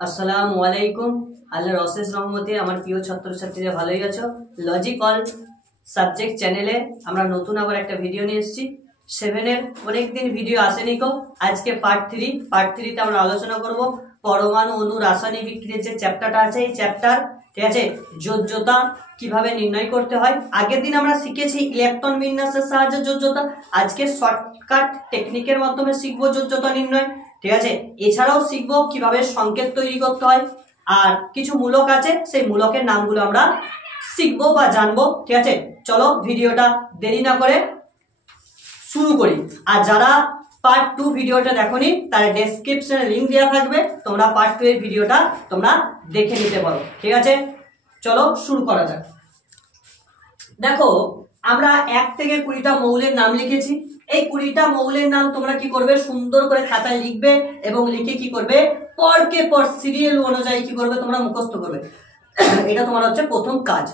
আসসালামু আলাইকুম। আল্লাহর অশেষ রহমতে আমার প্রিয় ছাত্রছাত্রীরা ভালোই আছো। লজিক অল সাবজেক্ট চ্যানেলে আমরা নতুন আবার একটা ভিডিও নিয়ে এসেছি। 7 এর অনেকদিন ভিডিও আসেনি কো, আজকে পার্ট 3তে আমরা আলোচনা করব পরমাণু অণু রাসায়নিক বিক্রিয়ার যে চ্যাপ্টারটা আছে, এই চ্যাপ্টার, ঠিক আছে, যোজ্যতা কিভাবে নির্ণয় করতে হয়। আগের দিন আমরা শিখেছি ইলেকট্রন বিন্যাসের সাহায্যে যোজ্যতা, আজকে শর্টকাট টেকনিকের মাধ্যমে শিখবো যোজ্যতা নির্ণয়, ঠিক আছে। এছাড়াও শিখবো কিভাবে সংকেত তৈরি করতে হয়, আর কিছু মূলক আছে, সেই মূলকের নামগুলো আমরা শিখবো বা জানবো, ঠিক আছে। চলো ভিডিওটা দেরি না করে শুরু করি। আর যারা পার্ট 2 ভিডিওটা দেখোনি, তার ডেসক্রিপশনে লিংক দেওয়া থাকবে, তোমরা পার্ট 2 এর ভিডিওটা তোমরা দেখে নিতে পারো, ঠিক আছে। চলো শুরু করা যাক। দেখো, আমরা 1 থেকে 20টা মৌলের নাম লিখেছি। এই 20টা মৌলের নাম তোমরা কি করবে, সুন্দর করে খাতায় লিখবে এবং লিখে কি করবে, পরকে পর সিরিয়াল অনুযায়ী কি করবে, তোমরা মুখস্থ করবে। এটা তোমার হচ্ছে প্রথম কাজ।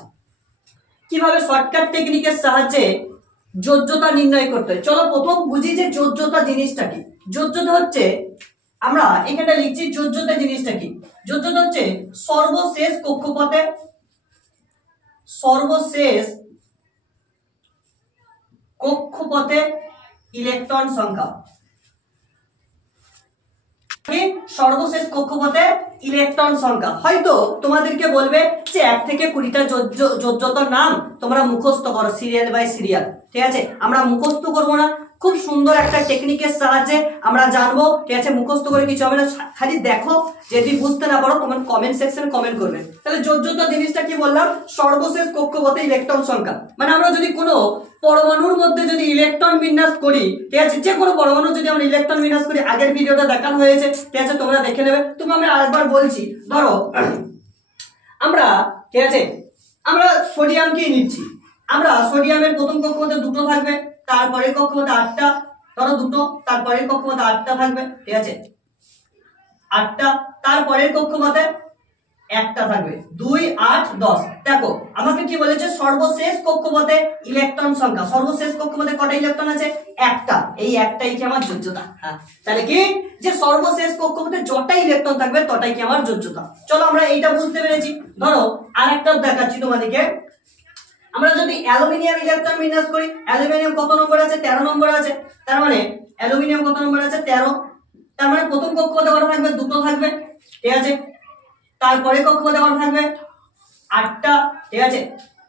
কিভাবে শর্টকাট টেকনিকের সাহায্যে যোজ্যতা নির্ণয় করতে হয়, চলো প্রথম বুঝি যে যোজ্যতা জিনিসটা কি। যোজ্যতা হচ্ছে, আমরা এখানে লিখছি যোজ্যতা জিনিসটা কি। যোজ্যতা হচ্ছে সর্বশেষ কক্ষপথে ইলেকট্রন সংখ্যা। সর্বশেষ কক্ষপথে ইলেকট্রন সংখ্যা। হয়তো তোমাদেরকে বলবে যে 1 থেকে 20টা যোজ্যতার নাম তোমরা মুখস্থ করো সিরিয়াল বাই সিরিয়াল, ঠিক আছে। আমরা মুখস্থ করবো না, খুব সুন্দর একটা টেকনিকের সাহায্যে আমরা জানবো, ঠিক আছে। মুখস্থ করে কিছু হবে না, খালি দেখো, যদি বুঝতে না পারো তোমার কমেন্ট সেকশনে কমেন্ট করবে। তাহলে যোজ্যতা জিনিসটা কি বললাম, সর্বশেষ কক্ষপথে ইলেকট্রন সংখ্যা। মানে আমরা যদি কোনো পরমাণুর মধ্যে যদি ইলেকট্রন বিন্যাস করি, ঠিক আছে, যে কোনো পরমাণু যদি আমরা ইলেকট্রন বিন্যাস করি, আগের ভিডিওটা দেখানো হয়েছে, ঠিক আছে, তোমরা দেখে নেবে। তুমি আমি আরেকবার বলছি, ধরো আমরা, ঠিক আছে, আমরা সোডিয়ামকেই নিচ্ছি। আমরা সোডিয়ামের প্রথম কক্ষপথে 2টো থাকবে, তারপরের কক্ষপথে 8টা, ধরো 2টো, তারপরের কক্ষপথে 8টা থাকবে, ঠিক আছে, 8টা, তারপরের কক্ষপথে 1টা থাকবে, 2, 8, 10। দেখো আমাকে কি বলেছে, সর্বশেষ কক্ষপথে ইলেকট্রন সংখ্যা। সর্বশেষ কক্ষপথে কটা ইলেকট্রন আছে, 1টা। এই 1টাই কি আমার যোজ্যতা। হ্যাঁ, তাহলে কি যে সর্বশেষ কক্ষপথে যটা ইলেকট্রন থাকবে তটাই কি আমার যোজ্যতা। চলো আমরা এইটা বুঝতে পেরেছি। ধরো আরেকটা দেখাচ্ছি তোমাদেরকে। আমরা যদি অ্যালুমিনিয়াম ইলেকট্রন বিন্যাস করি, অ্যালুমিনিয়াম কত নম্বর আছে, 13 নম্বর আছে। তার মানে অ্যালুমিনিয়াম কত নম্বর আছে, 13। তার মানে প্রথম কক্ষপথে কত থাকবে, 2টো থাকবে, ঠিক আছে। তারপরে কক্ষপথে কত থাকবে, 8টা, ঠিক আছে।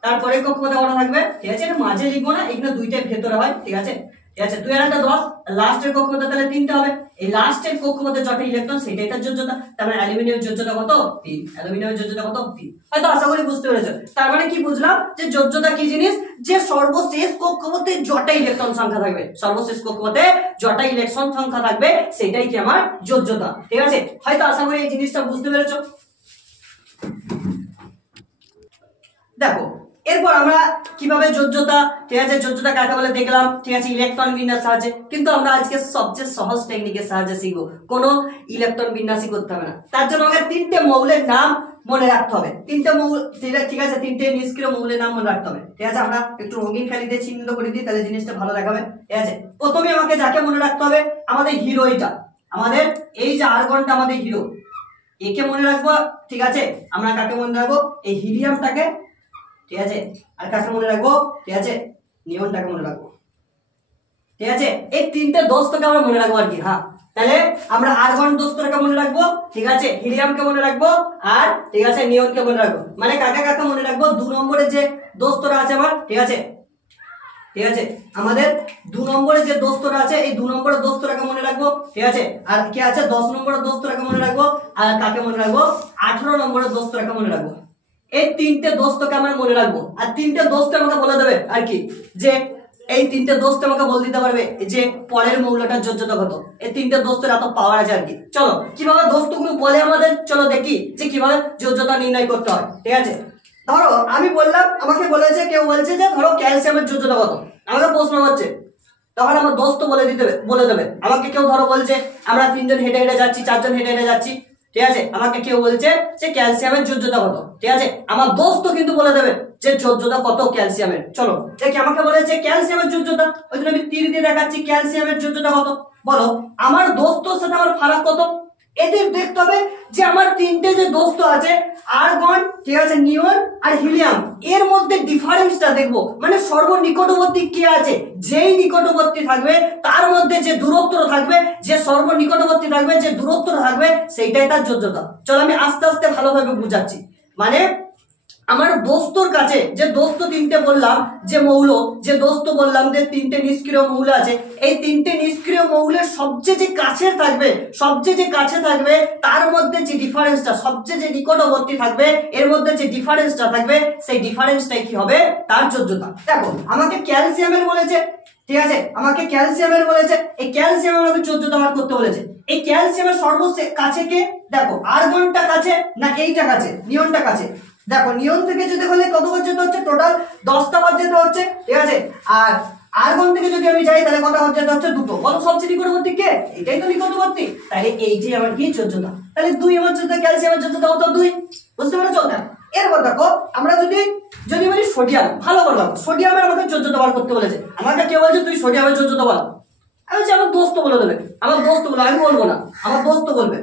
তারপরে কক্ষপথে কত থাকবে, ঠিক আছে, এটা মাঝে লিখবো না, এখানে 2টার ভেতরে হয়, ঠিক আছে, ঠিক আছে। 2 আর 8 10, লাস্টের কক্ষপথে তাহলে 3টা হবে। এই লাস্টের কক্ষপথে যটা ইলেকট্রন সেটাই তার যোজ্যতা। তার মানে অ্যালুমিনিয়ামের যোজ্যতা কত, 3। অ্যালুমিনিয়ামের যোজ্যতা কত, 3। হয়তো আশা করি বুঝতে পেরেছো। তার মানে কি বুঝলাম, যে যোজ্যতা কি জিনিস, যে সর্বশেষ কক্ষপথে যটা ইলেকট্রন সংখ্যা থাকবে, সর্বশেষ কক্ষপথে যটা ইলেকট্রন সংখ্যা থাকবে সেটাই কি আমার যোজ্যতা, ঠিক আছে। হয়তো আশা করি এই জিনিসটা বুঝতে পেরেছো। দেখো এরপর আমরা কিভাবে যোজ্যতা, ঠিক আছে, যোজ্যতা কাকে বলে দেখলাম, ঠিক আছে, ইলেকট্রন বিন্যাস সাহায্যে। কিন্তু আমরা আজকে সবচেয়ে সহজ টেকনিকের সাহায্যে শিখবো, কোনো ইলেকট্রন বিন্যাসই করতে হবে না। তার জন্য আমাকে 3টে মৌলের নাম মনে রাখতে হবে। 3টে মৌল, ঠিক আছে, 3টে নিষ্ক্রিয় মৌলের নাম মনে রাখতে হবে, ঠিক আছে। আমরা একটু রঙিন কালি দিয়ে চিহ্নিত করে দিই, তাহলে জিনিসটা ভালো দেখাবে, ঠিক আছে। প্রথমে আমাকে যাকে মনে রাখতে হবে, আমাদের হিরো, এটা আমাদের এই যে আর্গনটা আমাদের হিরো, একে মনে রাখবো, ঠিক আছে। আমরা কাকে মনে রাখবো, এই হিলিয়ামটাকে, ঠিক আছে। আর কাকে মনে রাখবো, ঠিক আছে, নিয়নটাকে মনে রাখবো, ঠিক আছে। এই 3টে দোস্তকে আমরা মনে রাখবো আর কি। হ্যাঁ, তাহলে আমরা আর্গন দোস্তটাকে মনে রাখবো, ঠিক আছে, হিলিয়ামকে মনে রাখবো, আর ঠিক আছে নিয়নকে মনে রাখবো। মানে কাকে কাকে মনে রাখবো, 2 নম্বরে যে দোস্তরা আছে আমার, ঠিক আছে, ঠিক আছে, আমাদের 2 নম্বরে যে দোস্তরা আছে, এই 2 নম্বরের দোস্তটাকে মনে রাখবো, ঠিক আছে। আর কি আছে, 10 নম্বরের দোস্তটাকে মনে রাখবো, আর কাকে মনে রাখবো, 18 নম্বরের দোস্তটাকে মনে রাখবো। এই 3টে দোস্তকে আমরা মনে রাখবো, আর 3টে দোস্ত আমাকে বলে দেবে আর কি, যে এই 3টে দোস্ত আমাকে বলে দিতে পারবে যে পরের মৌলটার যোজ্যতা কত। এই 3টে দোস্তের এত পাওয়ার আছে আর কি। চলো কিভাবে দোস্তগুলো বলে আমাদের, চলো দেখি যে কিভাবে যোজ্যতা নির্ণয় করতে হয়, ঠিক আছে। ধরো আমি বললাম, আমাকে বলেছে, কেউ বলছে যে ধরো ক্যালসিয়ামের যোজ্যতা কত, আমাকে প্রশ্ন হচ্ছে, তখন আমার দোস্ত বলে দেবে আমাকে। কেউ ধরো বলছে আমরা 3 জন হেঁটে হেঁটে যাচ্ছি, 4 জন হেঁটে হেঁটে যাচ্ছি, ঠিক আছে, আমাকে কেউ বলছে যে ক্যালসিয়ামের যোজ্যতা কত, ঠিক আছে। আমার দোস্ত কিন্তু বলে দেবে যে যোজ্যতা কত ক্যালসিয়ামের। চলো দেখি, আমাকে বলেছে ক্যালসিয়ামের যোজ্যতা, ওই জন্য আমি তীর দিয়ে দেখাচ্ছি ক্যালসিয়ামের যোজ্যতা কত। বলো আমার দোস্তর সাথে আমার ফারাক কত, এদের দেখতে হবে যে আমার তিনটে যে দোস্ত আছে আর্গন, ঠিক আছে, নিয়ন আর হিলিয়াম, এর মধ্যে ডিফারেন্সটা দেখবো, মানে সর্বনিকটবর্তী কে আছে, যেই নিকটবর্তী থাকবে তার মধ্যে যে দূরত্ব থাকবে, যে সর্বনিকটবর্তী থাকবে, যে দূরত্ব থাকবে, সেইটাই তার যোজ্যতা। চলো আমি আস্তে আস্তে ভালোভাবে বুঝাচ্ছি। মানে আমার দোস্তর কাছে যে দোস্ত তিনটে বললাম, যে মৌল, যে দোস্ত বললাম যে তিনটে নিষ্ক্রিয় মৌল আছে, এই তিনটে নিষ্ক্রিয় মৌলের সবচেয়ে যে কাছে থাকবে, সবচেয়ে যে কাছে থাকবে তার মধ্যে যে ডিফারেন্সটা, সবচেয়ে যে নিকটবর্তী থাকবে এর মধ্যে যে ডিফারেন্সটা থাকবে, সেই ডিফারেন্সটাই কি হবে, তার যোজ্যতা। দেখো আমাকে ক্যালসিয়ামের বলেছে, ঠিক আছে, আমাকে ক্যালসিয়ামের বলেছে, এই ক্যালসিয়াম আমাকে যোজ্যতা বার করতে বলেছে। এই ক্যালসিয়ামের সর্বশেষ কাছে কে, দেখো আর্গনটা কাছে না এইটা কাছে, নিয়নটা কাছে। দেখো নিয়ন থেকে যদি বলে কত বার যেতে হচ্ছে, টোটাল 10টা বার যেতে হচ্ছে, ঠিক আছে, আর আর্গন থেকে যদি আমি যাই তাহলে কত বার যেতে হচ্ছে, দুটো। বলো সবচেয়ে নিকটবর্তী কে, এটাই তো নিকটবর্তী, তাহলে এইটাই আমার কি যোজ্যতা। তাহলে 2 আমার যোজ্যতা, ক্যালসিয়ামের যোজ্যতা কত, 2। বুঝতে পেরেছো না? এরপর দেখো আমরা যদি বলি সোডিয়াম, ভালো করে দেখো, সোডিয়ামের আমাকে যোজ্যতা বার করতে বলেছে। আমাকে কে বলছে তুই সোডিয়ামের যোজ্যতা বল, আমি বলছি আমার দোস্ত বলে দেবে, আমার দোস্ত বলে, আমি বলবো না, আমার দোস্ত বলবে।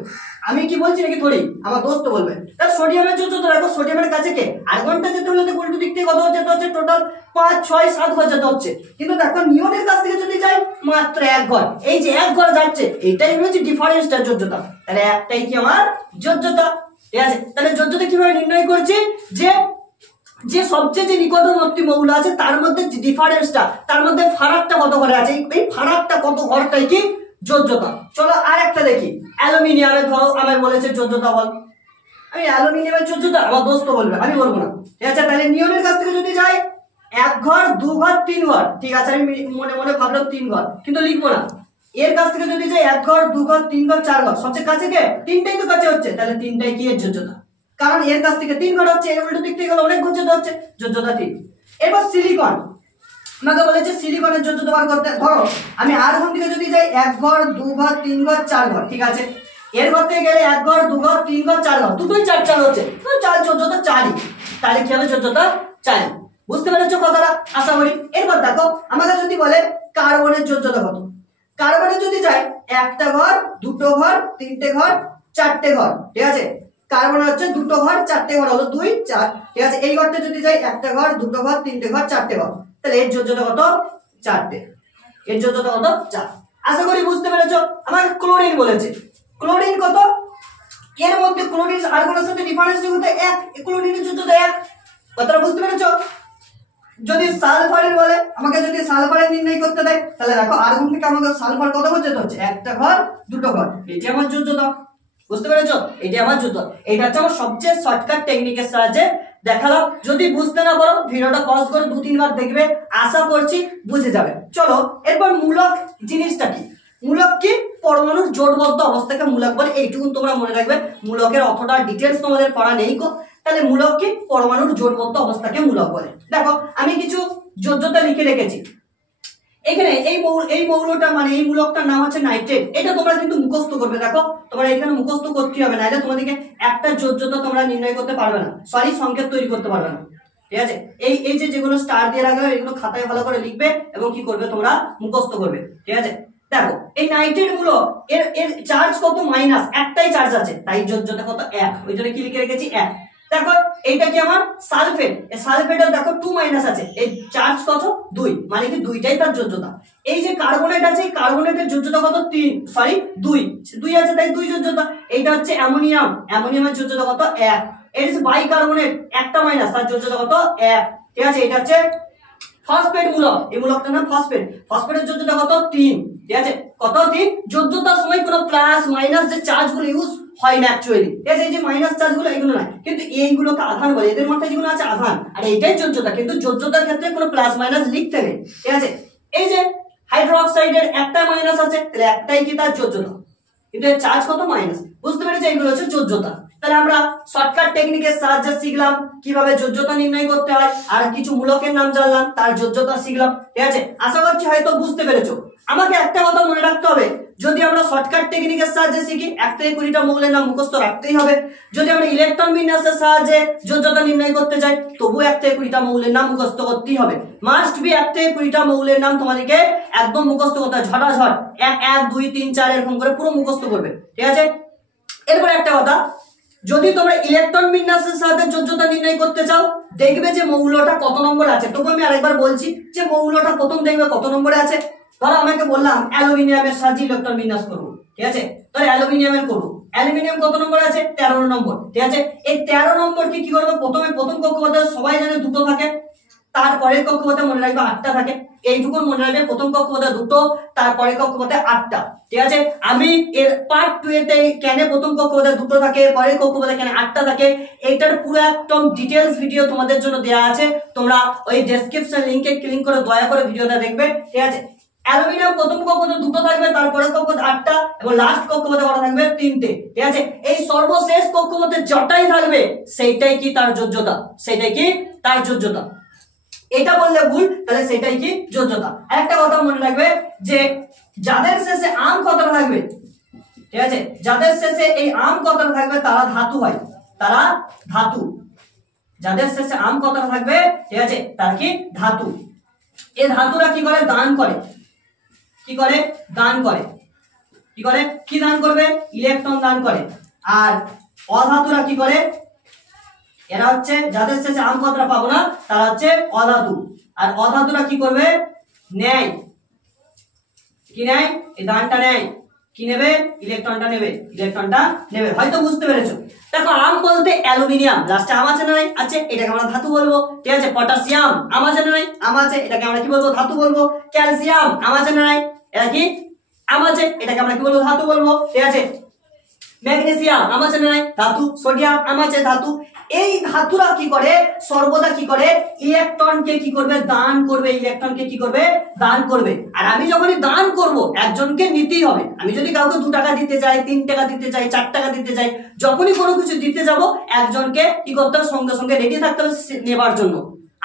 আমি কি বলছি নাকি থোড়ি, আমার দোস্ত বলবে। তাহলে সোডিয়ামের যোজ্যতা দেখো, সোডিয়ামের কাছে কে, আর্গনটা যেতে হলে উল্টো দিক থেকে কত যেতে হচ্ছে, টোটাল 5, 6, 7 ঘর যেতে হচ্ছে। কিন্তু দেখো নিয়নের কাছ থেকে যদি যাই মাত্র 1 ঘর, এই যে 1 ঘর যাচ্ছে এটাই হচ্ছে ডিফারেন্সটার যোজ্যতা। তাহলে একটাই কি আমার যোজ্যতা, ঠিক আছে। তাহলে যোজ্যতা কিভাবে নির্ণয় করছি, যে সবচেয়ে যে নিকটবর্তী মৌল আছে তার মধ্যে ডিফারেন্সটা, তার মধ্যে ফারাকটা কত ঘরে আছে, এই ফারাকটা কত ঘরটাই কি যোজ্যতা। চলো আর একটা দেখি, অ্যালুমিনিয়ামের ধরো আমায় বলেছে যোজ্যতা বল, আমি অ্যালুমিনিয়ামের যোজ্যতা আমার দোস্ত বলবে, আমি বলবো না, ঠিক আছে। তাহলে নিয়নের কাছ থেকে যদি যাই 1 ঘর, 2 ঘর, 3 ঘর, ঠিক আছে, আমি মনে মনে ভাবলাম 3 ঘর, কিন্তু লিখবো না। এর কাছ থেকে যদি যাই 1 ঘর, 2 ঘর, 3 ঘর, 4 ঘর, সবচেয়ে কাছে কে, তিনটাই তো কাছে হচ্ছে, তাহলে তিনটাই কি এর যোজ্যতা, কারণ এর কাছ থেকে 3 ঘর হচ্ছে, এর উল্টো দিক থেকে গেলে অনেক যোজ্যতা হচ্ছে, যোজ্যতা 3। এবার সিলিকন, আমাকে বলেছে সিলিকনের যোজ্যতা বার করতে। ধরো আমি আর্গন থেকে যদি যাই 1 ঘর, 2 ঘর, 3 ঘর, 4 ঘর, ঠিক আছে, এর ঘর থেকে গেলে 1 ঘর, 2 ঘর, 3 ঘর, 4 ঘর, দুটোই 4 4 হচ্ছে, তো 4 যোজ্যতা 4ই, তাহলে কি হবে যোজ্যতা 4। বুঝতে পেরেছো কথাটা, আশা করি। এরপর দেখো আমাকে যদি বলে কার্বনের যোজ্যতা কত, কার্বনে যদি যাই 1টা ঘর, 2টো ঘর, 3টে ঘর, 4টে ঘর, ঠিক আছে, কার্বন হচ্ছে 2টো ঘর, 4টে ঘর হলো 2, 4, ঠিক আছে। এই ঘরটা যদি যাই 1টা ঘর, 2টো ঘর, 3টে ঘর, 4টে ঘর, তাহলে এর যোজ্যতা কত, 4টে, এর যোজ্যতা কত, 4। আশা করি বুঝতে পেরেছো। আমাকে ক্লোরিন বলেছে, ক্লোরিন কত, এর মধ্যে ক্লোরিন আর্গনের সাথে ডিফারেন্স কত, 1, ক্লোরিনের যোজ্যতা 1। কথাটা বুঝতে পেরেছো। যদি সালফারের বলে, আমাকে যদি সালফারের নির্ণয় করতে দেয়, তাহলে দেখো আর্গন থেকে আমাকে সালফার কত ঘর যেতে হচ্ছে, 1টা ঘর, 2টো ঘর, এটি আমার যোজ্যতা। বুঝতে পেরেছো, এটি আমার যোজ্যতা। এটা হচ্ছে আমার সবচেয়ে শর্টকাট টেকনিকের সাহায্যে দেখালাম। যদি বুঝতে না পারো ভিডিওটা পজ করে 2-3 বার দেখবে, আশা করছি বুঝে যাবে। চলো এরপর মূলক জিনিসটা কি, মূলক কি, পরমাণুর জোটবদ্ধ অবস্থাকে মূলক বলে, এইটুকু তোমরা মনে রাখবে। মূলকের অতটা ডিটেলস তোমাদের পড়া নেই গো। তাহলে মূলক কি, পরমাণুর জোটবদ্ধ অবস্থাকে মূলক বলে। দেখো আমি কিছু যোজ্যতা লিখে রেখেছি এখানে। এই মৌলটা মানে এই মূলকটার নাম হচ্ছে নাইট্রেট। এটা তোমরা কিন্তু মুখস্থ করবে। দেখো তোমরা এখানে মুখস্থ করতে হবে, না এটা তোমাদেরকে একটা যোজ্যতা তোমরা নির্ণয় করতে পারবে না, সরি সংকেত তৈরি করতে পারবে না, ঠিক আছে। এই যেগুলো স্টার দিয়ে রাখবে এগুলো খাতায় ভালো করে লিখবে এবং কি করবে তোমরা মুখস্থ করবে, ঠিক আছে। দেখো এই নাইট্রেট মূলক এর চার্জ কত, মাইনাস, একটাই চার্জ আছে, তাই যোজ্যতা কত, 1। ওই জন্য কি লিখে রেখেছি, 1। দেখো এইটা কি আমার সালফেট, এই সালফেটের দেখো 2 মাইনাস আছে, এই চার্জ কত, 2, মানে কি দুইটাই তার যোজ্যতা। এই যে কার্বনেট আছে, এই কার্বনেটের যোজ্যতা কত, 3, সরি 2 আছে, তাই 2 যোজ্যতা। এইটা হচ্ছে অ্যামোনিয়াম, অ্যামোনিয়ামের যোজ্যতা কত, 1। এর হচ্ছে বাইকার্বনেট, একটা মাইনাস, তার যোজ্যতা কত, 1, ঠিক আছে। এটা হচ্ছে ফসফেট মূলক, এই মূলকটার নাম ফসফেট, ফসফেটের যোজ্যতা কত, 3, ঠিক আছে, কত, 3। যোজ্যতার সময় কোনো প্লাস মাইনাস যে চার্জগুলো ইউজ হয় না অ্যাকচুয়ালি, ঠিক আছে, এই যে মাইনাস চার্জগুলো এগুলো না, কিন্তু এইগুলোকে আধান বলে, এদের মাথায় যেগুলো আছে আধান, আর এইটাই যোজ্যতা। কিন্তু যোজ্যতার ক্ষেত্রে কোনো প্লাস মাইনাস লিখতে নেই, ঠিক আছে। এই যে হাইড্রোক্সাইডের একটা মাইনাস আছে, তাহলে একটাই কি তার যোজ্যতা, কিন্তু এর চার্জ কত, মাইনাস। বুঝতে পেরেছো, এগুলো হচ্ছে যোজ্যতা। তাহলে আমরা শর্টকাট টেকনিকের সাহায্যে শিখলাম কিভাবে যোজ্যতা নির্ণয় করতে হয়, আর কিছু মূলকের নাম জানলাম, তার যোজ্যতা শিখলাম, ঠিক আছে। আশা করছি হয়তো বুঝতে পেরেছো। আমাকে একটা কথা মনে রাখতে হবে, যদি আমরা শর্টকাট টেকনিকের সাহায্যে শিখি 1 থেকে 20টা মৌলের নাম মুখস্থ রাখতেই হবে। যদি আমরা ইলেকট্রন বিন্যাসের সাহায্যে যোজ্যতা নির্ণয় করতে যাই তবু 1 থেকে 20টা মৌলের নাম মুখস্থ করতেই হবে। মাস্ট বি 1 থেকে 20টা মৌলের নাম তোমাদেরকে একদম মুখস্থ করতে হবে, ঝটাঝট 1 2 3 4 এরকম করে পুরো মুখস্থ করবে, ঠিক আছে। এরপর একটা কথা, যদি তোমরা ইলেকট্রন বিন্যাসের সাথে যোজ্যতা নির্ণয় করতে চাও, দেখবে যে মৌলটা কত নম্বরে আছে। তবু আমি আরেকবার বলছি যে মৌলটা প্রথম দেখবে কত নম্বরে আছে। ধরো আমাকে বললাম অ্যালুমিনিয়ামের সাহায্যে ইলেকট্রন বিন্যাস করবো, ঠিক আছে, ধরো অ্যালুমিনিয়ামের করবো। অ্যালুমিনিয়াম কত নম্বর আছে? 13 নম্বর, ঠিক আছে। এই 13 নম্বরকে কি করবো, প্রথম কক্ষপথে সবাই জানে দুটো থাকে, তারপরের কক্ষপথে মনে রাখবে 8টা থাকে। এইটুকুন মনে রাখবে, প্রথম কক্ষপথে দুটো, তারপরে কক্ষপথে 8টা, ঠিক আছে। আমি এর পার্ট 2 এতে কেন প্রথম কক্ষপথে দুটো থাকে, পরের কক্ষপথে কেন 8টা থাকে, এইটার পুরো একদম ডিটেইলস ভিডিও তোমাদের জন্য দেওয়া আছে। তোমরা ওই ডেসক্রিপশন লিংকে ক্লিক করে দয়া করে ভিডিওটা দেখবে, ঠিক আছে। অ্যালুমিনিয়াম প্রথম কক্ষপথে দুটো থাকবে, তারপরে কক্ষপথে 8টা, এবং লাস্ট কক্ষপথে কটা থাকবে? 3টে, ঠিক আছে। এই সর্বশেষ কক্ষপথে যটাই থাকবে সেইটাই কি তার যোজ্যতা, সেটাই কি তার যোজ্যতা। এটা বললে ভুল, তাহলে সেটাই কি যোজ্যতা। একটা কথা মনে রাখবে যে যাদের শেষে আম কথাটা থাকবে, ঠিক আছে, যাদের শেষে এই আম কথাটা থাকবে তারা ধাতু হয়, তারা ধাতু। যাদের শেষে আম কথাটা থাকবে, ঠিক আছে, তারা কি ধাতু। এই ধাতুরা কি করে? দান করে। কি করে? দান করে। কি করে? কি দান করবে? ইলেকট্রন দান করে। আর অধাতুরা কি করে? এরা হচ্ছে যাদের শেষে আম কথাটা পাবো না, তারা হচ্ছে অধাতু। আর অধাতুরা কি করবে? নেয়। কি নেয়? এই দানটা নেয়। কি নেবে? ইলেকট্রনটা নেবে, ইলেকট্রনটা নেবে। হয়তো বুঝতে পেরেছো। দেখো আম বলতে অ্যালুমিনিয়াম, লাস্টে আম আছে না নাই? আছে, এটাকে আমরা ধাতু বলবো, ঠিক আছে। পটাশিয়াম আম আছে না নাই? আম আছে, এটাকে আমরা কি বলবো? ধাতু বলবো। ক্যালসিয়াম আম আছে না নাই? এটা কি আম আছে, এটাকে আমরা কি বলবো? ধাতু বলবো, ঠিক আছে। ম্যাগনেসিয়াম আম আছে না নাই? ধাতু। সোডিয়াম আম আছে, ধাতু। এই ধাতুরা কি করে? সর্বদা কি করে? ইলেকট্রনকে কি করবে? দান করবে। ইলেকট্রনকে কি করবে? দান করবে। আর আমি যখনই দান করব, একজনকে নিতেই হবে। আমি যদি কাউকে 2 টাকা দিতে যাই, 3 টাকা দিতে যাই, 4 টাকা দিতে যাই, যখনই কোনো কিছু দিতে যাব, একজনকে কি করতে হবে? সঙ্গে সঙ্গে রেডি থাকতে হবে নেবার জন্য।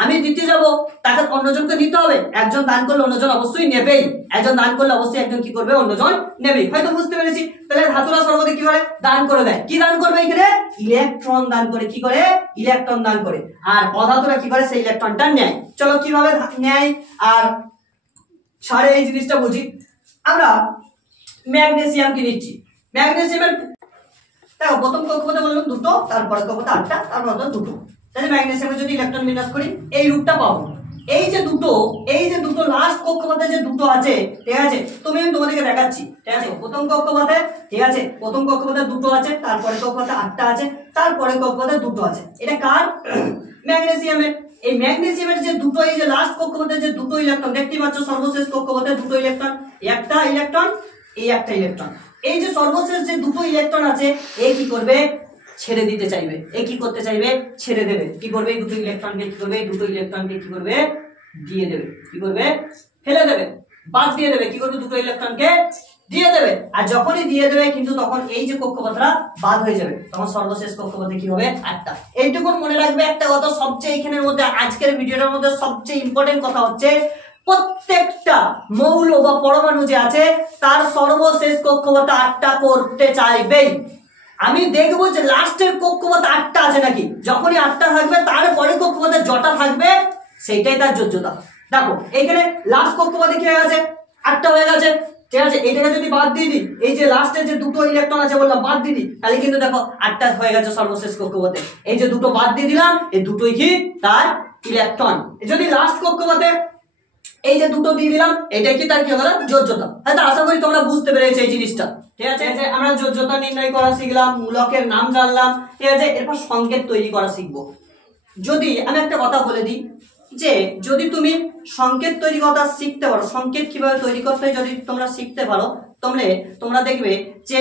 আমি দিতে যাব, তাকে অন্যজনকে নিতে হবে। একজন দান করলে অন্যজন অবশ্যই নেবেই। একজন দান করলে অবশ্যই একজন কি করবে? অন্যজন নেবেই। হয়তো বুঝতে পেরেছি। তাহলে ধাতুরা সর্বদা কি করে? দান করে দেয়। কি দান করবে এখানে? ইলেকট্রন দান করে। কি করে? ইলেকট্রন দান করে। আর অধাতুরা কি করে? সেই ইলেকট্রনটা নেয়। চলো কিভাবে নেয় আর সারে এই জিনিসটা বুঝি। আমরা ম্যাগনেসিয়ামকে নিচ্ছি। ম্যাগনেসিয়ামের দেখো প্রথম কক্ষপথে বললাম দুটো, তারপরে কক্ষপথে 8টা, তারপরে দুটো। তাহলে ম্যাগনেসিয়ামে যদি ইলেকট্রন বিন্যাস করি, এই রূপটা পাবো। এই যে দুটো লাস্ট কক্ষপথে যে দুটো আছে, ঠিক আছে, আমি তোমাদেরকে দেখাচ্ছি, ঠিক আছে। প্রথম কক্ষপথে, ঠিক আছে, প্রথম কক্ষপথে দুটো আছে, তারপরে কক্ষপথে 8টা আছে, তারপরে কক্ষপথে দুটো আছে। এটা কার? ম্যাগনেসিয়ামের। এই ম্যাগনেসিয়ামের যে দুটো, এই যে লাস্ট কক্ষপথে যে দুটো ইলেকট্রন দেখতে পাচ্ছ, সর্বশেষ কক্ষপথে দুটো ইলেকট্রন, একটা ইলেকট্রন, এই একটা ইলেকট্রন। এই যে সর্বশেষ যে দুটো ইলেকট্রন আছে, এই কি করবে? ছেড়ে দিতে চাইবে। এই কি করতে চাইবে? ছেড়ে দেবে। কি করবে? এই দুটো ইলেকট্রনকে কি করবে? এই দুটো ইলেকট্রনকে কি করবে? দিয়ে দেবে। কি করবে? ফেলে দেবে, বাদ দিয়ে দেবে। কি করবে? দুটো ইলেকট্রনকে দিয়ে দেবে। আর যখনই দিয়ে দেবে, কিন্তু তখন এই যে কক্ষপথটা বাদ হয়ে যাবে, তখন সর্বশেষ কক্ষপথে কি হবে? 8টা। এইটুকু মনে রাখবে। একটা কথা সবচেয়ে এখানের মধ্যে, আজকের ভিডিওটার মধ্যে সবচেয়ে ইম্পর্টেন্ট কথা হচ্ছে, প্রত্যেকটা মৌল বা পরমাণু যে আছে, তার সর্বশেষ কক্ষপথে 8টা করতে চাইবেই। আমি দেখবো যে লাস্টের কক্ষপথে 8টা আছে নাকি। যখনই 8টা থাকবে, তারপরে কক্ষপথে যটা থাকবে সেইটাই তার যোজ্যতা। দেখো এইখানে লাস্ট কক্ষপথে কি হয়ে গেছে? 8টা হয়ে গেছে, ঠিক আছে। এইটাকে যদি বাদ দিয়ে দিই, এই যে লাস্টের যে দুটো ইলেকট্রন আছে বললাম, বাদ দিয়ে দিই, তাহলে কিন্তু দেখো 8টা হয়ে গেছে সর্বশেষ কক্ষপথে। এই যে দুটো বাদ দিয়ে দিলাম, এই দুটোই কি তার ইলেকট্রন। যদি লাস্ট কক্ষপথে এই যে দুটো দিয়ে দিলাম, এটা কি তার কি হলো? যোজ্যতা। হয়তো আশা করি তোমরা বুঝতে পেরেছো এই জিনিসটা, ঠিক আছে। আমরা যোজ্যতা নির্ণয় করা শিখলাম, মূলকের নাম জানলাম, ঠিক আছে। এরপর সংকেত তৈরি করা শিখবো। যদি আমি একটা কথা বলে দিই, যে যদি তুমি সংকেত তৈরি কথা শিখতে পারো, সংকেত কিভাবে তৈরি করতে হয় যদি তোমরা শিখতে পারো, তোমরা দেখবে যে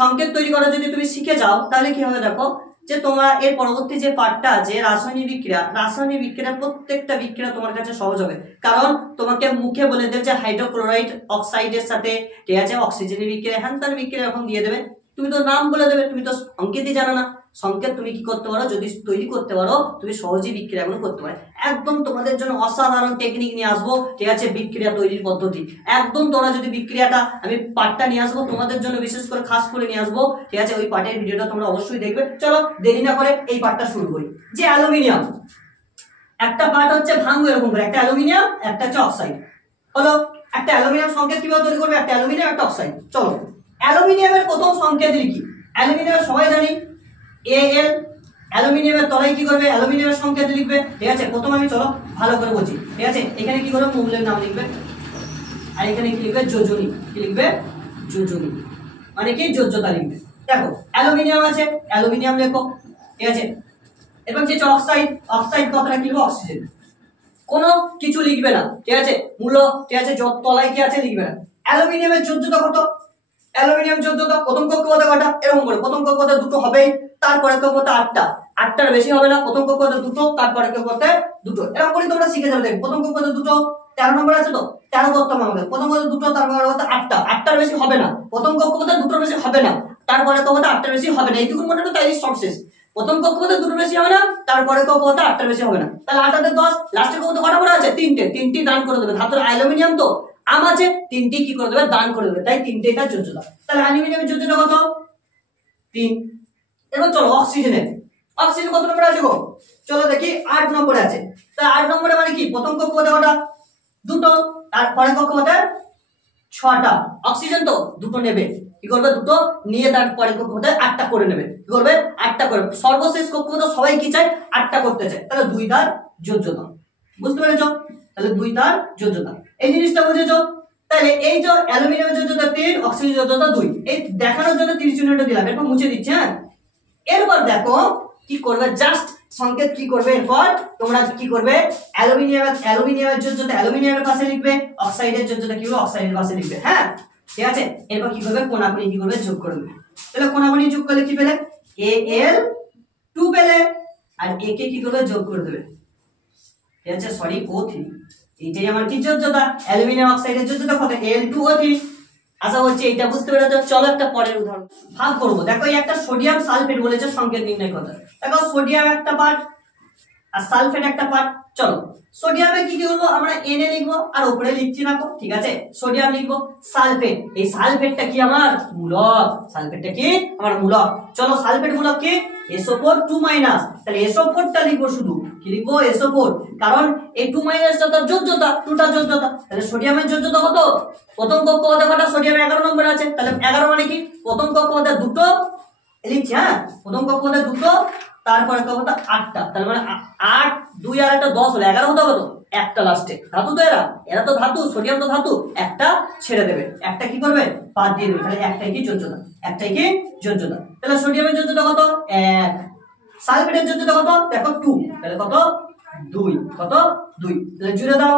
সংকেত তৈরি করা যদি তুমি শিখে যাও, তাহলে কি হবে? দেখো যে তোমরা এর পরবর্তী যে পার্টটা আছে রাসায়নিক বিক্রিয়া, প্রত্যেকটা বিক্রিয়া তোমার কাছে সহজ হবে। কারণ তোমাকে মুখে বলে দেবে যে হাইড্রোক্লোরাইড অক্সাইডের সাথে, ঠিক আছে, অক্সিজেনের বিক্রিয়া, হ্যান বিক্রিয়া এখন দিয়ে দেবে। তুমি তো নাম বলে দেবে, তুমি তো সংকেতই জানো না। সংকেত তুমি কি করতে পারো? যদি তৈরি করতে পারো, তুমি সহজেই বিক্রিয়াগুলো করতে পারো। একদম তোমাদের জন্য অসাধারণ টেকনিক নিয়ে আসবো, ঠিক আছে, বিক্রিয়া তৈরির পদ্ধতি। একদম তোমরা যদি বিক্রিয়াটা, আমি পার্টটা নিয়ে আসবো তোমাদের জন্য, বিশেষ করে খাস করে নিয়ে আসবো, ঠিক আছে। ওই পার্টের ভিডিওটা তোমরা অবশ্যই দেখবে। চলো দেরি না করে এই পার্টটা শুরু করি। যে অ্যালুমিনিয়াম একটা পার্ট হচ্ছে ভাঙবো এরকম করে, একটা অ্যালুমিনিয়াম, একটা হচ্ছে অক্সাইড। হলো একটা অ্যালুমিনিয়াম সংকেত কিভাবে তৈরি করবে? একটা অ্যালুমিনিয়াম, একটা অক্সাইড। চলো অ্যালুমিনিয়ামের প্রথম সংকেত লিখি। অ্যালুমিনিয়ামের সবাই জানি Al, অ্যালুমিনিয়ামের তলায় কি করবে, অ্যালুমিনিয়ামের সংকেত লিখবে, ঠিক আছে। প্রথমে আমি চলো ভালো করে বলছি, ঠিক আছে। এখানে কি করবে, মৌলের নাম লিখবে, আর এখানে কি লিখবে, যোজনী, কি লিখবে, যোজনী, মানে কি যোজ্যতা লিখবে। দেখো অ্যালুমিনিয়াম আছে, অ্যালুমিনিয়াম লেখো, ঠিক আছে। এবং যে অক্সাইড, অক্সাইড কথাটা কি লিখবে, অক্সিজেন, কোনো কিছু লিখবে না, ঠিক আছে। মূল, ঠিক আছে, তলায় কি আছে লিখবে না। অ্যালুমিনিয়ামের যোজ্যতা কত, অ্যালুমিনিয়াম যোজ্যতা প্রথম কক্ষপথে কটা, এরকম করে প্রথম কক্ষপথে দুটো হবেই, তারপরে কক্ষপথে 8টা, 8টার বেশি হবে না, প্রথম কক্ষপথে দুটো, তারপরে কক্ষপথে দুটো, এরকম করে তোমরা শিখে যাবে। দেখো প্রথম কক্ষপথে দুটো, 13 নম্বর আছে তো 13 করতে হবে আমাদের, প্রথম কক্ষপথে দুটো, তারপরে 8টা, 8টার বেশি হবে না, প্রথম কক্ষপথে দুটোর বেশি হবে না, তারপরে কক্ষপথে 8টার বেশি হবে না, এইটুকু মনে রাখো, তাই সব শেষ। প্রথম কক্ষপথে দুটোর বেশি হবে না, তারপরে কক্ষপথে 8টার বেশি হবে না, তাহলে 8 আর 10, লাস্টের কক্ষপথে কটা পড়ে আছে, তিনটি দান করে দেবে। ধাতুর অ্যালুমিনিয়াম তো আম আছে, তিনটি কি করে দেবে, দান করে দেবে, তাই তিনটে এটা যোজ্যতা। তাহলে অ্যালুমিনিয়ামের যোজ্যতা কত, 3। এবার চলো অক্সিজেনের, অক্সিজেন কত নম্বরে আছে গো, চলো দেখি 8 নম্বরে আছে। তাহলে 8 নম্বরে মানে কি, প্রথম কক্ষপথে কটা, দুটো, তারপরে কক্ষপথে 6টা, অক্সিজেন তো দুটো নেবে, কি করবে, দুটো নিয়ে তারপরে কক্ষপথে 8টা করে নেবে, কি করবে, 8টা করে, সর্বশেষ কক্ষপথে সবাই কি চায়, 8টা করতে চায়, তাহলে 2 তার যোজ্যতা, বুঝতে পেরেছো, তাহলে 2 তার যোজ্যতা, এই জিনিসটা বুঝেছো। তাহলে এই যে অ্যালুমিনিয়ামের যোজ্যতা 3, অক্সিজেন যোজ্যতা 2, এই দেখানোর জন্য 30 চিহ্নটা দিলাম, এরপর মুছে দিচ্ছি, হ্যাঁ। এরপর দেখো কি করবে, জাস্ট সংকেত কি করবে, এরপর তোমরা কি করবে, অ্যালুমিনিয়ামের যোজ্যতা অ্যালুমিনিয়ামের পাশে লিখবে, অক্সাইডের যোজ্যতা কি হবে, অক্সাইডের পাশে লিখবে, হ্যাঁ, ঠিক আছে। এরপর কি করবে, কোণাকুণি কি করবে, যোগ করবে। তাহলে কোণাকুণি যোগ করলে কি পেলে, Al2 পেলে, আর A কে কি করবে, যোগ করে দেবে, ঠিক আছে, সরি O3, এইটাই আমার কি যোজ্যতা, অ্যালুমিনিয়াম অক্সাইডের যোজ্যতা কত, Al2O3। আশা করছি এটা বুঝতে পেরেছো। চলো একটা পরের উদাহরণ ভাগ করব। দেখো এই একটা সোডিয়াম সালফেট বলেছে সংকেত নির্ণয় করতে। দেখো সোডিয়াম একটা পার্ট আর সালফেট একটা পার্ট। চলো সোডিয়ামে কি করবো, আমরা Na লিখবো, আর উপরে লিখছি না তো, ঠিক আছে, সোডিয়াম লিখবো। সালফেট, এই সালফেটটা কি আমার মূলক, সালফেটটা কি আমার মূলক। চলো সালফেট মূলক কি, SO4 2-, তাহলে SO4 টা লিখবো, শুধু কি লিখবো, SO4, কারণ এই 2- টা তার যোজ্যতা, 2টা যোজ্যতা। তাহলে সোডিয়ামের যোজ্যতা কত, প্রথম কক্ষপথে কটা, সোডিয়াম 11 নম্বরে আছে, তাহলে 11 মানে কি, প্রথম কক্ষপথে দুটো লিখছি, হ্যাঁ, প্রথম কক্ষপথে দুটো, তারপরে কক্ষপথে 8টা, তাহলে মানে 8, 2 আর 1 10 হলো 11 হতে হবে তো, একটা লাস্টে, ধাতু তো এরা তো ধাতু, সোডিয়াম তো ধাতু, একটা ছেড়ে দেবে, একটা কি করবে, বাদ দিয়ে দেবে, তাহলে একটাই কি যোজ্যতা, একটাই কি যোজ্যতা। তাহলে সোডিয়ামের যোজ্যতা কত, 1, সালফেটের যোজ্যতা কত, দেখো 2, তাহলে কত 2, কত 2, তাহলে জুড়ে দাও।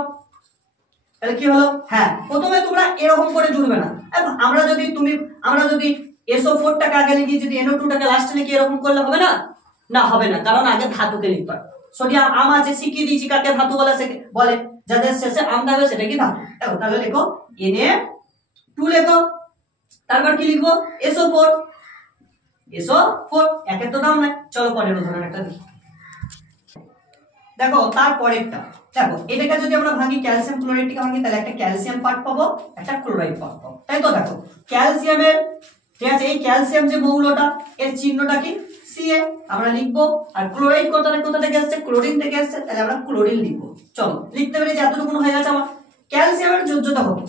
তাহলে কি হলো, হ্যাঁ, প্রথমে তোমরা এরকম করে জুড়বে না, আমরা যদি SO4 টাকে আগে লিখি, যদি NO2 টাকে লাস্টে লিখি, এরকম করলে হবে না, না হবে না, কারণ আগে ধাতুকে লিখবা। সোডিয়াম আম আছে, শিখিয়ে দিয়েছি কাকে ধাতু বলে, যাদের শেষে আম থাকবে সেটা কি ধাতু। দেখো তাহলে লিখো Na2 লেখো, তারপর কি লিখবো, SO4, একের তো দাম নাই। চলো পরের উদাহরণ একটা দেখি। দেখো তারপরেরটা, দেখো এটাকে যদি আমরা ভাঙি, ক্যালসিয়াম ক্লোরাইডকে ভাঙি, তাহলে একটা ক্যালসিয়াম পার্ট পাবো, একটা ক্লোরাইড পার্ট পাবো, তাই তো। দেখো ক্যালসিয়ামের, ঠিক আছে, এই ক্যালসিয়াম যে মৌলটা, এর চিহ্নটা কি, Ca, আমরা লিখবো। আর ক্লোরাইড কোথা থেকে আসছে, ক্লোরিন থেকে আসছে, তাহলে আমরা ক্লোরিন লিখবো। চলো লিখতে পেরেছি, এতটুকু হয়ে গেছে আমার। ক্যালসিয়ামের যোজ্যতা কত,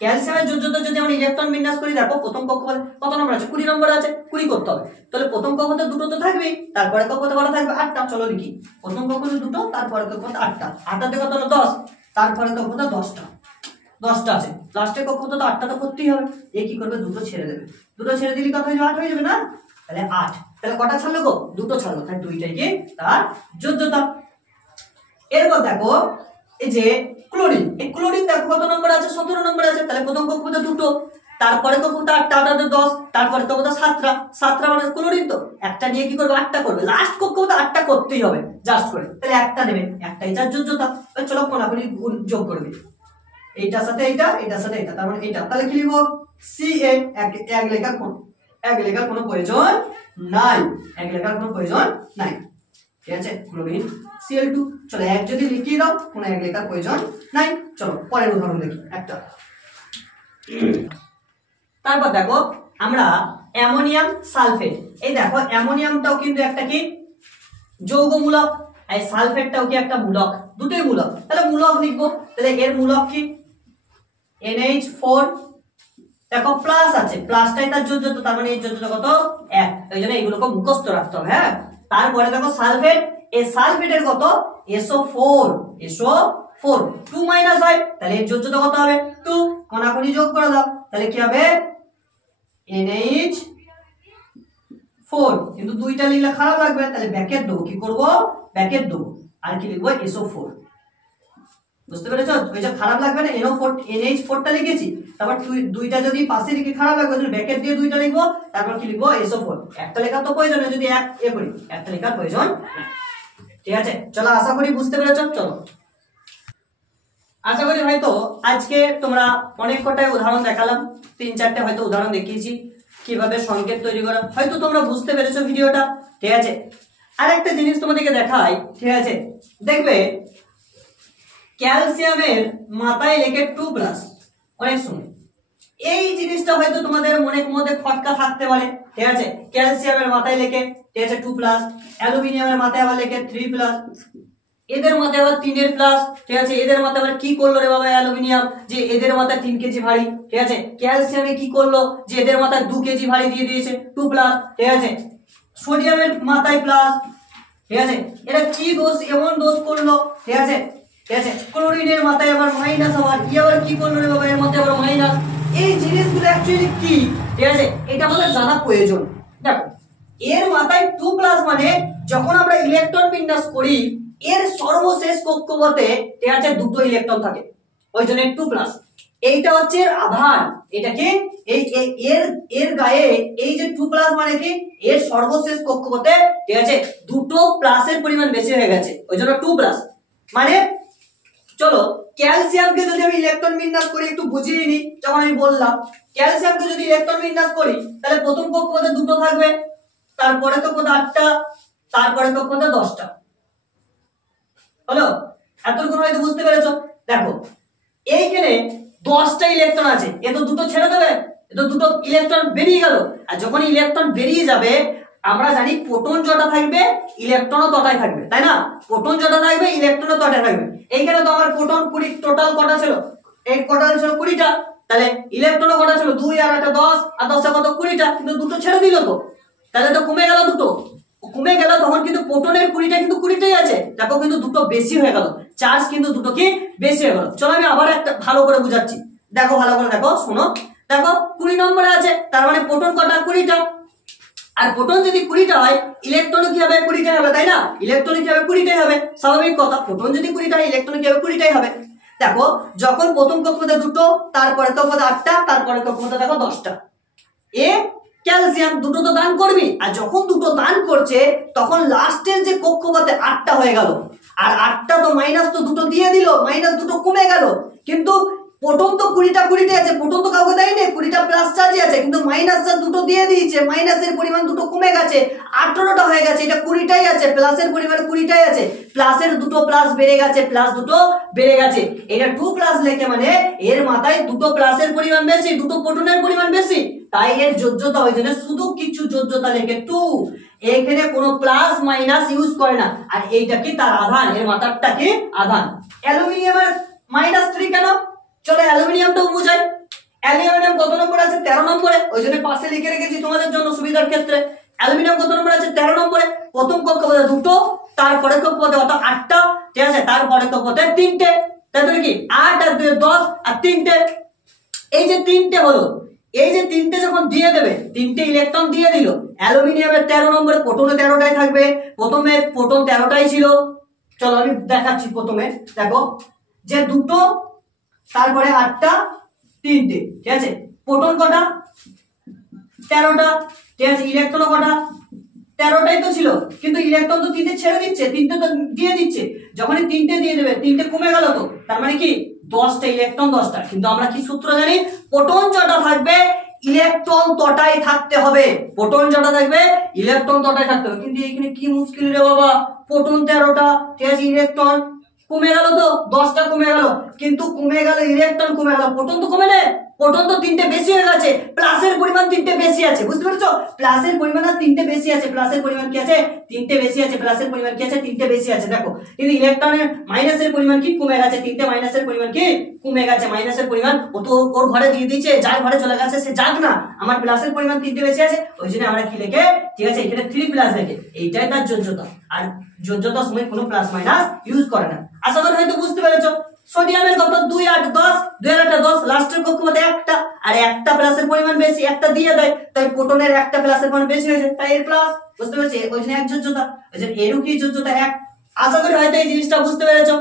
ক্যালসিয়ামের যোজ্যতা যদি আমরা ইলেকট্রন বিন্যাস করি, দেখো প্রথম কক্ষপথে কত নম্বর আছে, 20 নম্বর আছে, 20 করতে হবে। তাহলে প্রথম কক্ষপথে দুটো তো থাকবেই, তারপরে কক্ষপথে কটা থাকবে, 8টা। চলো লিখি, প্রথম কক্ষপথে দুটো, তারপরে কক্ষপথে 8টা, 8টাতে কত হলো 10, তারপরে কক্ষপথে 10টা আছে, লাস্টের কক্ষপথে তো 8টা তো করতেই হবে। এই কি করবে, দুটো ছেড়ে দেবে, দুটো ছেড়ে দিলে কত হয়ে যাবে, 8 হয়ে যাবে না, তাহলে 8, তাহলে কটা ছাড়লো গো, দুটো ছাড়লো, তাহলে 2টাই কি তার যোজ্যতা। এরপর দেখো এই যে ক্লোরিন, এই ক্লোরিন দেখো কত নম্বর আছে, 17 নম্বর আছে, তাহলে প্রথম কক্ষপথে দুটো, তারপরে কক্ষপথে 8টা, 8টাতে 10, তারপরে কক্ষপথে 7টা মানে ক্লোরিন তো, একটা নিয়ে কি করবে, 8টা করবে, লাস্ট কক্ষপথে 8টা করতেই হবে জাস্ট করে, তাহলে একটা নেবে, একটাই যার যোজ্যতা। চলো কোনাকুনি যোগ করবে, এইটার সাথে এইটা, এটার সাথে এটা, তার মানে এটা, তাহলে কি লিখবো, Ca, এক লেখার কোনো প্রয়োজন নাই, এক লেখার কোনো প্রয়োজন নাই, ঠিক আছে, ক্লোরিন Cl2। চলো এক যদি লিখিয়ে দাও, কোনো এক লেখার প্রয়োজন নাই। চলো পরের উদাহরণ দেখি একটা। তারপর দেখো আমরা অ্যামোনিয়াম সালফেট, এই দেখো অ্যামোনিয়ামটাও কিন্তু একটা কি যৌগমূলক, আর সালফেটটাও কি একটা মূলক, দুটোই মূলক, তাহলে মূলক লিখবো। তাহলে এর মূলক কি, NH4, দেখো প্লাস আছে, প্লাসটাই তার যোজ্যতা, তার মানে এই যোজ্যতা কত 1, এই জন্য এইগুলোকে মুখস্থ রাখতে হবে। হ্যাঁ, তারপরে দেখো সালফেট, এই সালফেটের কত SO4, SO4 2 মাইনাস হয়, তাহলে এর যোজ্যতা কত হবে 2, কোনাকুনি যোগ করে দাও, তাহলে কি হবে NH4, কিন্তু দুইটা লিখলে খারাপ লাগবে, তাহলে ব্র্যাকেট দেবো, কি করব ব্র্যাকেট দেবো, আর কি লিখবো SO4, বুঝতে পেরেছো? ওই যে খারাপ লাগবে না, NH4 টা লিখেছি, তারপর দুইটা যদি পাশে লিখে খারাপ লাগবে, যদি ব্র্যাকেট দিয়ে দুইটা লিখবো, তারপর কি লিখবো SO4, একটা লেখার তো প্রয়োজন নেই, যদি এক করি একটা লেখার প্রয়োজন, ঠিক আছে? চলো, আশা করি বুঝতে পেরেছো। চলো, আশা করি হয়তো আজকে তোমরা অনেক কটাই উদাহরণ দেখালাম, 3-4টে হয়তো উদাহরণ দেখিয়েছি কিভাবে সংকেত তৈরি করা, হয়তো তোমরা বুঝতে পেরেছো ভিডিওটা, ঠিক আছে? আর একটা জিনিস তোমাদেরকে দেখাই, ঠিক আছে? দেখবে ক্যালসিয়ামের মাথায় লেখে 2+, অনেক সময় এই জিনিসটা হয়তো তোমাদের মনের মধ্যে খটকা থাকতে পারে, ঠিক আছে? ক্যালসিয়ামের মাথায় লেখে, ঠিক আছে 2+, অ্যালুমিনিয়ামের মাথায় আবার লেখে 3+, এদের মাথায় আবার 3 প্লাস, ঠিক আছে? এদের মাথায় আবার কি করলো রে বাবা অ্যালুমিনিয়াম, যে এদের মাথায় 3 কেজি ভারী, ঠিক আছে? ক্যালসিয়ামে কি করলো, যে এদের মাথায় 2 কেজি ভারী দিয়ে দিয়েছে 2+, ঠিক আছে? সোডিয়ামের মাথায় প্লাস, ঠিক আছে? এটা কি দোষ, এমন দোষ করলো, ঠিক আছে? ঠিক আছে, ক্লোরিনের মাথায় আবার মাইনাস, আবার ই আবার কি করলো রে বাবা, এর মধ্যে আবার মাইনাস, এই জিনিসগুলো অ্যাকচুয়ালি কি, ঠিক আছে? এটা আমাদের জানা প্রয়োজন। দেখো, এর মাথায় 2+ মানে যখন আমরা ইলেকট্রন বিন্যাস করি, এর সর্বশেষ কক্ষপথে, ঠিক আছে, দুটো ইলেকট্রন থাকে, ওই জন্য 2+। এইটা হচ্ছে এর আধান, এটা কি এই এর গায়ে এই যে 2+ মানে কি এর সর্বশেষ কক্ষপথে, ঠিক আছে, দুটো প্লাসের পরিমাণ বেশি হয়ে গেছে, ওই জন্য 2+। মানে চলো, ক্যালসিয়ামকে যদি আমি ইলেকট্রন বিন্যাস করি, একটু বুঝিয়ে নিই। যখন আমি বললাম ক্যালসিয়ামকে যদি ইলেকট্রন বিন্যাস করি, তাহলে প্রথম কক্ষপথে দুটো থাকবে, তারপরে কক্ষপথে 8টা, তারপরে কক্ষপথে 10টা, হলো? এতক্ষণ হয়তো বুঝতে পেরেছো। দেখো, এইখানে 10টা ইলেকট্রন আছে, এ তো দুটো ছেড়ে দেবে, এ তো দুটো ইলেকট্রন বেরিয়ে গেল, আর যখন ইলেকট্রন বেরিয়ে যাবে, আমরা জানি প্রোটন জটা থাকবে, ইলেকট্রনও তটায় থাকবে, তাই না? প্রোটন জটা থাকবে, ইলেকট্রনও তটায় থাকবে। এইখানে তো আমার প্রোটন 20, টোটাল কটা ছিল, এই কটা ছিল 20টা, তাহলে ইলেকট্রনও কটা ছিল 2 আর 8 10, আর 10টা কত 20টা, কিন্তু দুটো ছেড়ে দিল তো, তাহলে তো কমে গেল, দুটো কমে গেল, তখন কিন্তু প্রোটনের 20টা কিন্তু 20টাই আছে, দেখো কিন্তু দুটো বেশি হয়ে গেল, চার্জ কিন্তু দুটো কি বেশি হয়ে গেল। চলো আমি আবার একটা ভালো করে বুঝাচ্ছি, দেখো ভালো করে দেখো, শোনো। দেখো 20 নম্বরে আছে, তার মানে প্রোটন কটা 20টা, আর প্রোটন যদি 20টা হয়, ইলেকট্রন কি হবে 20টাই হবে, তাই না? ইলেকট্রন কি হবে 20টাই হবে, স্বাভাবিক কথা। প্রোটন যদি 20টা হয়, ইলেকট্রন কি হবে 20টাই হবে। দেখো, যখন প্রথম কক্ষপথে দুটো, তারপরে কক্ষপথে 8টা, তারপরে কক্ষপথে দেখো 10টা, এ ক্যালসিয়াম দুটো তো দান করবি, আর যখন দুটো দান করছে, তখন লাস্টের যে কক্ষপথে 8টা হয়ে গেল, আর 8টা তো মাইনাস তো দুটো দিয়ে দিল, মাইনাস দুটো কমে গেল, কিন্তু প্রোটন তো 20টাই আছে, প্রোটন তো কাউকে দেয়নি, 20টা প্লাস চার্জই আছে, কিন্তু মাইনাস চার্জ দুটো দিয়ে দিয়েছে, মাইনাসের পরিমাণ দুটো কমে গেছে, 18টা হয়ে গেছে, এটা 20টাই আছে, প্লাসের পরিমাণ 20টাই আছে, প্লাসের দুটো প্লাস বেড়ে গেছে, প্লাস দুটো বেড়ে গেছে, এটা 2+ লেখে মানে এর মাথায় দুটো প্লাসের পরিমাণ বেশি, দুটো প্রোটনের পরিমাণ বেশি, তাই এর যোজ্যতা, ওই জন্য শুধু কিছু যোজ্যতা লেখে 2, এখানে কোনো প্লাস মাইনাস ইউজ করে না। আর এইটা কি তার আধান, এর মাথারটা কি আধান। অ্যালুমিনিয়ামের -3 কেন, চলো অ্যালুমিনিয়ামটাও বুঝাই। অ্যালুমিনিয়াম কত নম্বর আছে 13 নম্বরে, ওই জন্য পাশে লিখে রেখেছি তোমাদের জন্য সুবিধার ক্ষেত্রে। অ্যালুমিনিয়াম কত নম্বর আছে 13 নম্বরে, প্রথম কক্ষপথে দুটো, তারপরে কক্ষপথে কত 8টা, ঠিক আছে, তারপরে কক্ষপথে 3টে, তাহলে কি 8 আর 2 10 আর 3টে, এই যে 3টে হলো, এই যে 3টে যখন দিয়ে দেবে, 3টে ইলেকট্রন দিয়ে দিল, অ্যালুমিনিয়ামের 13 নম্বরে, প্রোটনে 13টাই থাকবে, প্রথমে প্রোটন 13টাই ছিল। চলো আমি দেখাচ্ছি, প্রথমে দেখো যে দুটো, তারপরে 8টা, 3টে, ঠিক আছে, প্রোটন কটা 13টা, ঠিক আছে, ইলেকট্রন কটা 13টাই তো ছিল, কিন্তু ইলেকট্রন তো 3টে ছেড়ে দিচ্ছে, 3টে তো দিয়ে দিচ্ছে, যখনই 3টে দিয়ে দেবে 3টে কমে গেল তো, তার মানে কি 10টা ইলেকট্রন 10টা, কিন্তু আমরা কি সূত্র জানি, প্রোটন যটা থাকবে ইলেকট্রন তটাই থাকতে হবে, প্রোটন যটা থাকবে ইলেকট্রন তটাই থাকতে হবে। কিন্তু এখানে কি মুশকিল রে বাবা, প্রোটন 13টা, ঠিক আছে, ইলেকট্রন কমে গেল তো, 10টা কমে গেল, কিন্তু কমে গেল ইলেকট্রন কমে গেল, প্রোটন তো কমে নেই, প্রোটন তো 3টে বেশি হয়ে গেছে, প্লাসের পরিমাণ 3টে বেশি আছে, বুঝতে পেরেছো? প্লাসের পরিমাণ আর 3টে বেশি আছে, প্লাসের পরিমাণ কি আছে 3টে বেশি আছে, প্লাসের পরিমাণ কি আছে 3টে বেশি আছে। দেখো কিন্তু ইলেকট্রনের মাইনাসের পরিমাণ কি কমে গেছে, 3টে মাইনাসের পরিমাণ কি কমে গেছে, মাইনাসের পরিমাণ ও তো ওর ঘরে দিয়ে দিয়েছে, যার ঘরে চলে গেছে সে যাক না, আমার প্লাসের পরিমাণ 3টে বেশি আছে, ওই জন্য আমরা কি লিখে, ঠিক আছে, এখানে 3 প্লাস লিখে, এইটাই তার যোজ্যতা। আর যোজ্যতার সময় কোনো প্লাস মাইনাস ইউজ করে না। আশা করি হয়তো বুঝতে পেরেছো। সোডিয়ামের কত 2 8 10, 2 আর 8 10, লাস্টের কক্ষপথে একটা, আর একটা প্লাসের পরিমাণ বেশি, একটা দিয়ে দেয়, তাই প্রোটনের একটা প্লাসের পরিমাণ বেশি হয়েছে, তাই এর প্লাস, বুঝতে পেরেছি? ওই জন্য এক যোজ্যতা, ওই জন্য এরও কি যোজ্যতা এক। আশা করি হয়তো এই জিনিসটা বুঝতে পেরেছো।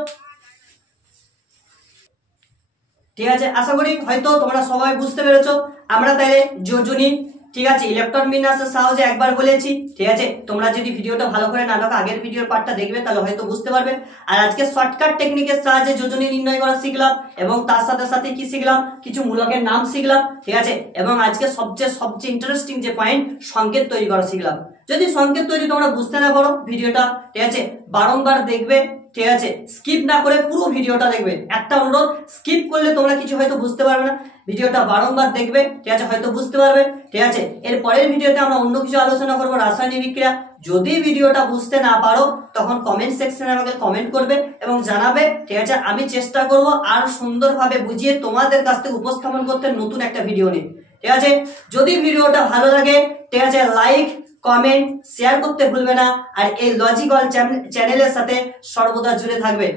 ঠিক আছে, আশা করি হয়তো তোমরা সবাই বুঝতে পেরেছো। আমরা তাহলে যোজনী, ঠিক আছে, ইলেকট্রন বিন্যাসের সাহায্যে একবার বলেছি, ঠিক আছে। তোমরা যদি ভিডিওটা ভালো করে না দেখো, আগের ভিডিওর পার্টটা দেখবে, তাহলে হয়তো বুঝতে পারবে। আর আজকে শর্টকাট টেকনিকের সাহায্যে যোজনী নির্ণয় করা শিখলাম, এবং তার সাথে সাথে কি শিখলাম, কিছু মূলকের নাম শিখলাম, ঠিক আছে। এবং আজকে সবচেয়ে ইন্টারেস্টিং যে পয়েন্ট, সংকেত তৈরি করা শিখলাম। যদি সংকেত তৈরি তোমরা বুঝতে না পারো, ভিডিওটা, ঠিক আছে, বারংবার দেখবে, ঠিক আছে, স্কিপ না করে পুরো ভিডিওটা দেখবে। একটা অনুরোধ, স্কিপ করলে তোমরা কিছু হয়তো বুঝতে পারবে না, ভিডিওটা বারংবার দেখবে, ঠিক আছে, হয়তো বুঝতে পারবে, ঠিক আছে। এর পরের ভিডিওতে আমরা অন্য কিছু আলোচনা করব, রাসায়নিক বিক্রিয়া। যদি ভিডিওটা বুঝতে না পারো, তখন কমেন্ট সেকশনে আমাকে কমেন্ট করবে এবং জানাবে, ঠিক আছে। আমি চেষ্টা করব আর সুন্দরভাবে বুঝিয়ে তোমাদের কাছ থেকে উপস্থাপন করতে নতুন একটা ভিডিও নিয়ে, ঠিক আছে। যদি ভিডিওটা ভালো লাগে, ঠিক আছে, লাইক, কমেন্ট, শেয়ার করতে ভুলবে না। আর এই লজিক্যাল চ্যানেলের সাথে সর্বদা জুড়ে থাকবে।